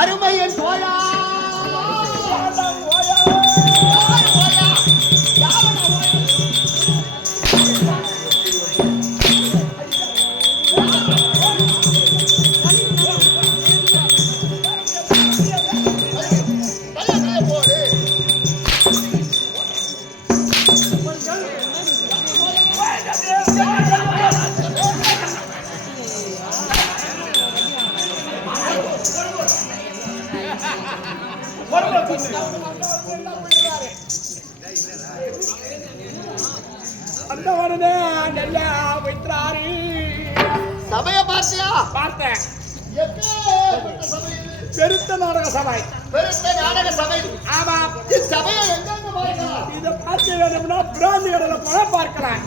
அருமையின் தோழா சபைய பார்த்தியா? பார்த்தேன். பெருத்த நாடக சபை. பெருத்த நாடக சபை. ஆமா. இந்த சபையை எங்க பார்க்கலாம்? இத பார்க்க வேணும்னா பிராந்தி கடையில போனா பார்க்கலாம்.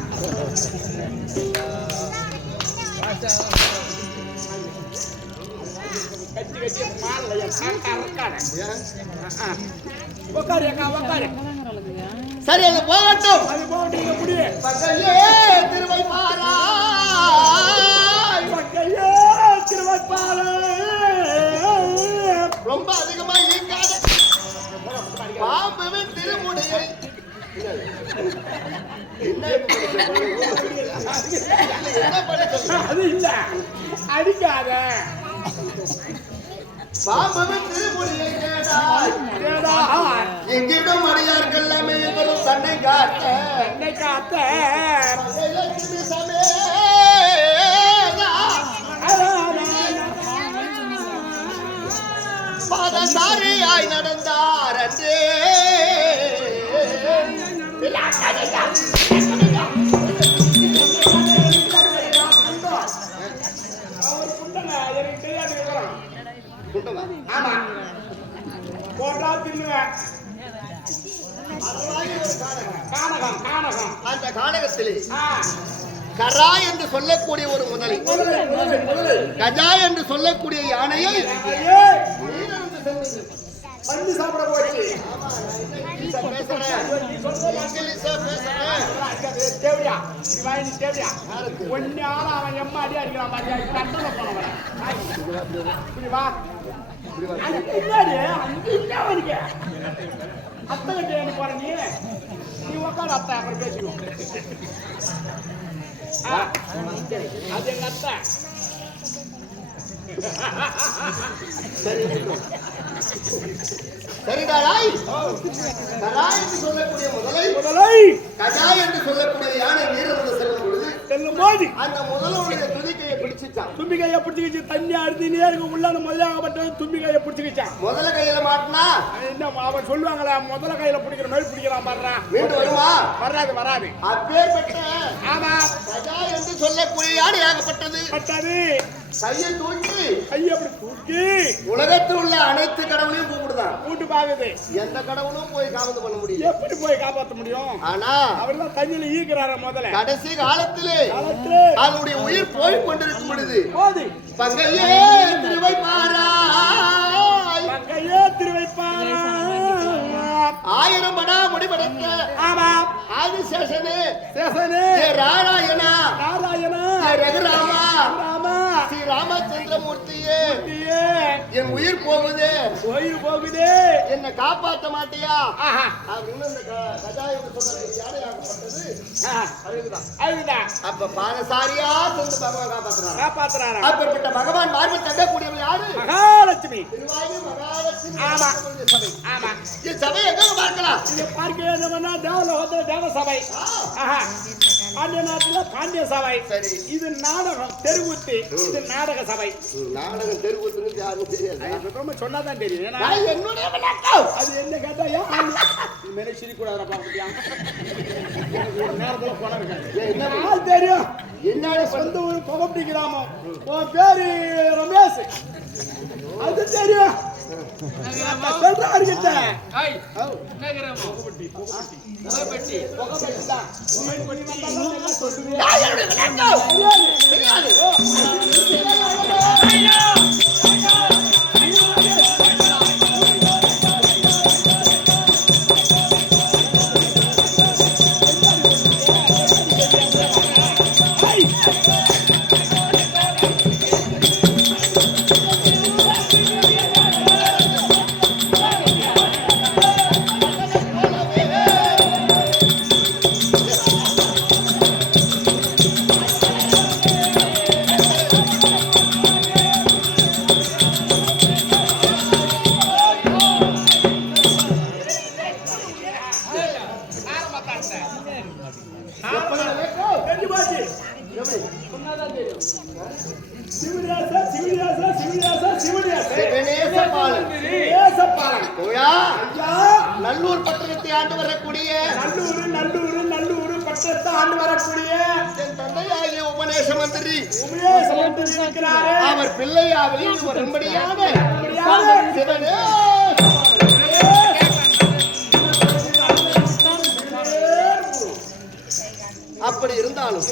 கட்டி கட்டி மாலைய காக்கா இருக்கானே. உட்காரு. சரி அது போகட்டும். அது போகட்டும் முடியே. பக்கையே திருவைப்பாரா. பக்கையே திருவைப்பாரா. ரொம்ப அதிகமா ஈக்காத. பாம்புவின் திருமுடியை. அது இல்ல. அடிக்காத. பாம்புவின் திருமுடியை கேடாய். எங்கிடும் அடியார்கள் எல்லாமே வரும் தன்னை காத்த பாதசாரியாய் நடந்தார் அன்றே. ஆமா போட்டா தின்னுவேன். அந்த கானகத்திலே கரா என்று சொல்லக்கூடிய ஒரு முதலை, கஜா என்று சொல்லக்கூடிய யானையை சாப்பிட போச்சு. அவன் எம்மாடி அடிக்கிறான். அத்தை கட்டி போற நீ உக்காடு. அத்தை அப்புறம் பேசிக்குவோம். அது எங்க அத்தை. சரிடாய். கரா என்று சொல்லக்கூடிய முதலை, கஜா என்று சொல்லக்கூடிய யானை நீரில் செல்லும் போது அந்த முதலுடைய துதிக்கையை பிடிச்சிச்சான். தும்பிக்கையை பிடிச்சிக்கிச்சு. தண்ணி அறுதி நேருக்கு உள்ளான முதலாகப்பட்டது தும்பிக்கையை பிடிச்சிக்கிச்சான். முதல்ல கையில மாட்டினா என்ன அவன் சொல்லுவாங்களா, முதல்ல கையில பிடிக்கிற மாதிரி பிடிக்கலாம். பாடுறான் வீட்டு வருமா? வராது. அப்பேற்பட்ட ஆமா கஜா என்று சொல்லக்கூடிய யானை ஆகப்பட்டது. கையை தூக்கி உலகத்தில் உள்ள அனைத்து கடவுளையும் கூப்பிடுதான். கூட்டு பாக்குது. எந்த கடவுளும் போய் காப்பாத்து பண்ண முடியும். எப்படி போய் காப்பாற்ற முடியும்? ஆனா அவர்தான் தண்ணியில ஈக்கிறார. முதல்ல கடைசி காலத்திலே அவருடைய உயிர் போய் கொண்டிருக்கும் பொழுது பங்கையே திருவைப்பாரா, ஆயிரம் படா முடிவடைந்த ஆமா ஆதிசேஷனே நாராயணா ரகுராமா ஸ்ரீ ராமச்சந்திரமூர்த்தியே, என் உயிர் போகுது என்னை காப்பாற்ற மாட்டியா அப்படின்னு அப்ப பாதசாரியா சென்று பகவான் காப்பாற்றுறாரு. அப்பேற்பட்ட பகவான் மார்பு தங்கக்கூடியவள் யாரு? மகாலட்சுமி. ஆமா ஆமா. இந்த சபை எங்க பார்க்கலாம்? இதை பார்க்க வேண்டும்னா தேவலோகத்துல தேவ சபை, பாண்டிய நாட்டுல பாண்டிய சபை. சரி, இது நாடகம் தெருவுத்தி. இது நாடக சபை. நாடகம் தெருவுத்துன்னு யாரும் தெரியாது. சொன்னாதான் தெரியும். அது என்ன கேட்டா மேலே சிரிக்கூடாது. நேரத்துல பணம் இருக்காது. என்ன தெரியும்? என்னோட சொந்த ஊர் கொகப்பட்டி கிராமம். உன் பேரு ரமேஷ். அது தெரியும். பாட்டி சொன்னாதான் தெரியும். சிவனியாசா சிவனியாசா சிவனியாசா சிவனியாசா சிவனேசபாலன் சிவனேசபாலன் ஓயா ஐயா நல்லூர் பட்டணத்தை ஆண்டு வரக்கூடிய நல்லூர் பட்டணத்தை ஆண்டு வரக்கூடிய என் தந்தையாகிய உபநேச மந்திரி உபநேச மந்திரி இருக்கிறாரே அவர் பிள்ளையாவில் வரும்படியான சிவனே அப்படி இருந்தாலும்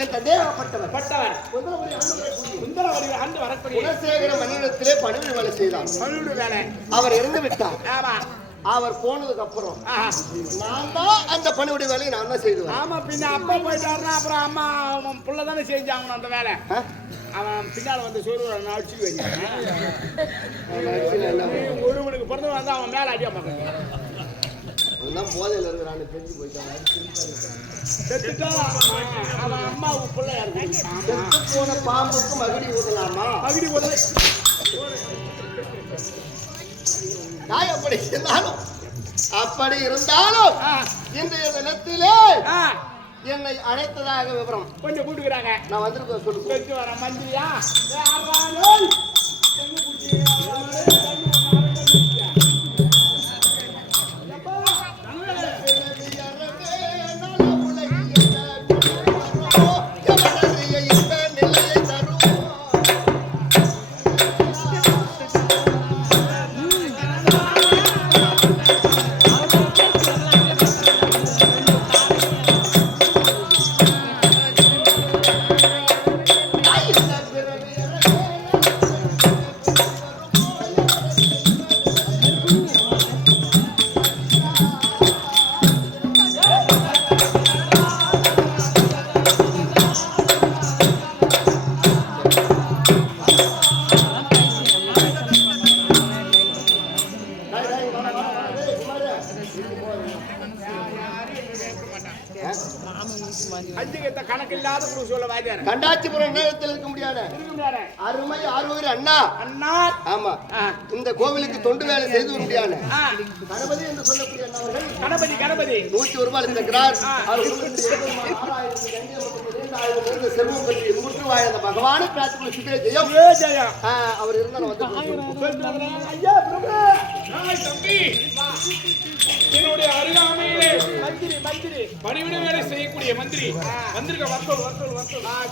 என் தந்தையாகப்பட்டவர் சுந்தரவடி ஆண்டு வரக்கூடிய குணசேகர மன்னிடத்திலே பணிவிடை வேலை செய்தார். பணிவிடை வேலை அவர் இறந்து விட்டார். ஆமா அவர் போனதுக்கு அப்புறம் நான் தான் அந்த பணிவிடை வேலையை நான் தான் செய்துவேன். ஆமா பின்ன அப்பா போயிட்டாருன்னா அப்புறம் அம்மா அவன் புள்ள தானே செஞ்சாங்கணும் அந்த வேலை. அவன் பின்னால வந்து சொல்லுவான் நான் அடிச்சு வைங்க ஒருவனுக்கு பிறந்து வந்து அவன் மேல அடியா பார்க்க அதெல்லாம் போதையில் இருக்கிறான்னு தெரிஞ்சு போயிட்டாங்க. அவன் அம்மாவுக்கு பிள்ளையா இருக்கும். செத்து போன பாம்புக்கு மகிடி ஊதலாமா? மகிடி ஊதலை நான் அப்படி இருந்தாலும் இன்றைய தினத்திலே என்னை அழைத்ததாக விவரம் கொஞ்சம் கூட்டுக்கிறாங்க. நான் வந்திருக்கேன் சொல்லு வர மந்திரியா கண்டாச்சிபுரம் நேரத்தில் இருக்க முடியாது அருமை ஆறுவர் அண்ணா அண்ணா. ஆமா இந்த கோவிலுக்கு தொண்டு வேலை செய்து முடியாது கணபதி என்று சொல்லக்கூடிய அண்ணாவர்கள் கணபதி 101 ரூபாய் இருக்கிறார். செல்வம் பற்றி முற்று வாழ்ந்த பகவானை பிரார்த்தனை சுபே ஜெயம் அவர் இருந்தாலும் என்னுடைய அருகாமையிலே மந்திரி பணிவிட வேலை செய்யக்கூடிய மந்திரி வந்திருக்க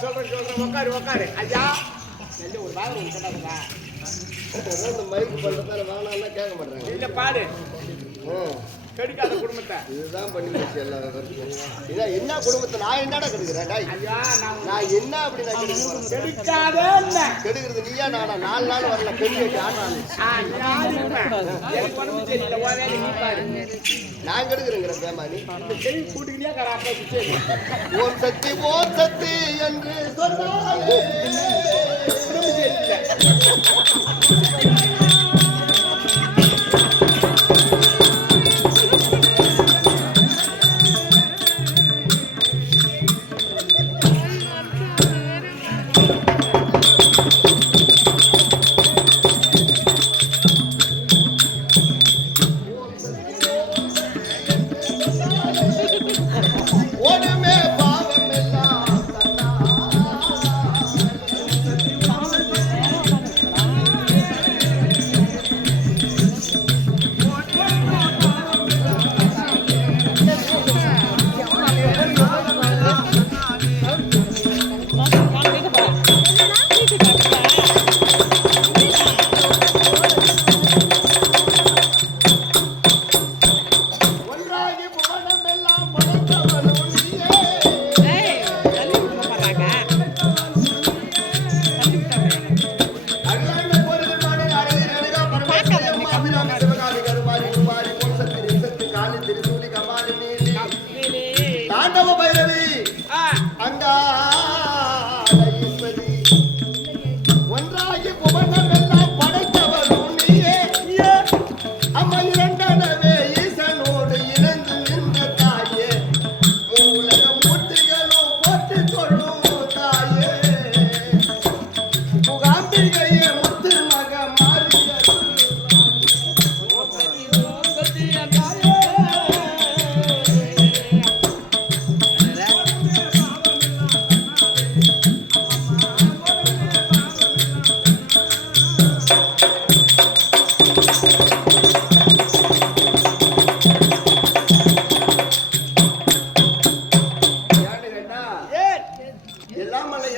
சொல்றேன் உட்காரு ஐயா ஒரு வாரம் சொன்னாங்களா மைக்கு பண்றதால வேணாம்னா கேட்க மாட்டாங்க. இல்ல பாடு கெடுக்காத குடும்பத்தை இதுதான் பண்ணி வச்சு எல்லா என்ன குடும்பத்தை நான் என்னடா கெடுக்கிறேன்? நான் என்ன அப்படி நான் கெடுக்காத கெடுக்கிறது நீயா நானா? 4 நாள் வரல பெரிய நான் கெடுக்கிறேங்கிற பேமானி கூட்டுக்கிட்டே ஓம் சக்தி என்று சொன்னாலே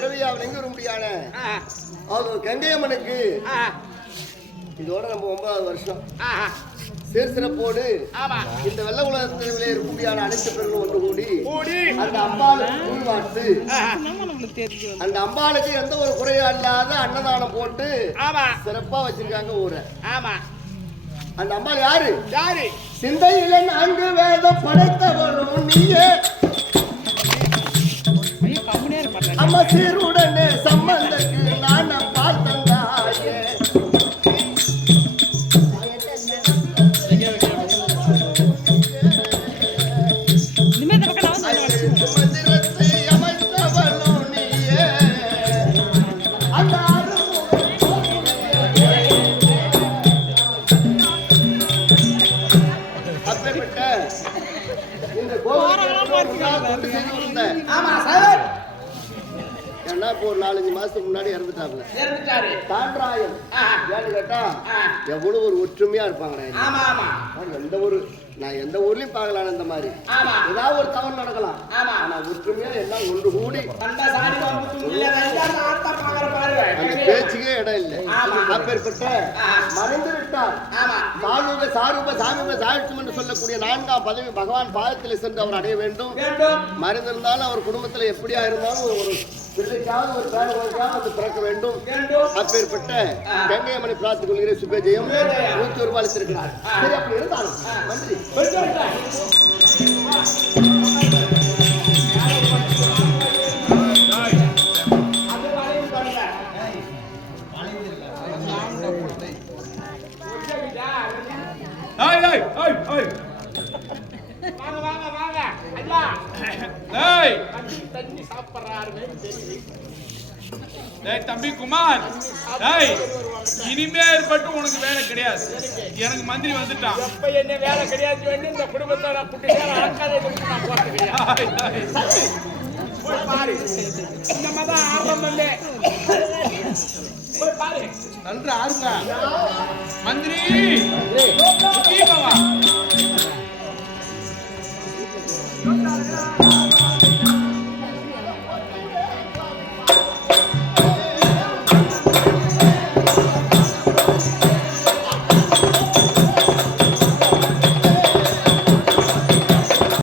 இரவியாவில் எங்க முடியான அது கங்கையம்மனுக்கு இதோட நம்ம 9வது வருஷம் சிறப்போடு இந்த வெள்ள உலகத்திலே இருக்கக்கூடியான அனைத்து பேர்களும் ஒன்று கூடி அந்த அம்பாளுக்கு கூழ்வார்த்து அந்த அம்பாளுக்கு எந்த ஒரு குறையும் இல்லாத அன்னதானம் போட்டு சிறப்பா வச்சிருக்காங்க ஊரை. அந்த அம்பாள் யாரு? சிந்தையில 4 வேதம் படைத்தவரும் நீயே அம்மா சீருடனே சம்பந்தக்கு நான் பால் தந்தாயே ஒரு 4-5 மாசத்துக்கு முன்னாடி இறந்துட்டாங்க. தாண்டராயம் ஏன்னு கேட்டா எவ்வளவு ஒரு ஒற்றுமையா இருப்பாங்க. நான் எந்த ஊர்லயும் பார்க்கலாம். இந்த மாதிரி ஏதாவது ஒரு தவறு நடக்கலாம், ஆனா ஒற்றுமையா எல்லாம் ஒன்று கூடி அந்த பேச்சுக்கே இடம் இல்லை. அப்பேற்பட்ட மறைந்து விட்டார் சாரூப சாமீப சாயுட்சம் என்று சொல்லக்கூடிய 4ஆம் பதவி பகவான் பாதத்தில் சென்று அவர் அடைய வேண்டும். மறைந்திருந்தாலும் அவர் குடும்பத்தில் எப்படியா இருந்தாலும் ஒரு பிள்ளைக்காவது ஒரு பேரவர்களுக்காக அது பிறக்க வேண்டும். அப்பேற்பட்ட கங்கையம்மனை பிரார்த்திக் கொள்கிற சுபஜெயம் 101 ரூபாய் அளித்திருக்கிறார். சரி, அப்படி இருந்தாலும் நன்றி. தம்பி குமார், இனிமே ஏற்பட்டு உனக்கு வேலை கிடையாது. எனக்கு மந்திரி வந்துட்டான். எப்ப என்ன வேலை கிடையாது இந்த குடும்பத்தோட பாரு. இந்த மாதிரி ஆரம்பம் நன்று ஆறுங்க மந்திரி.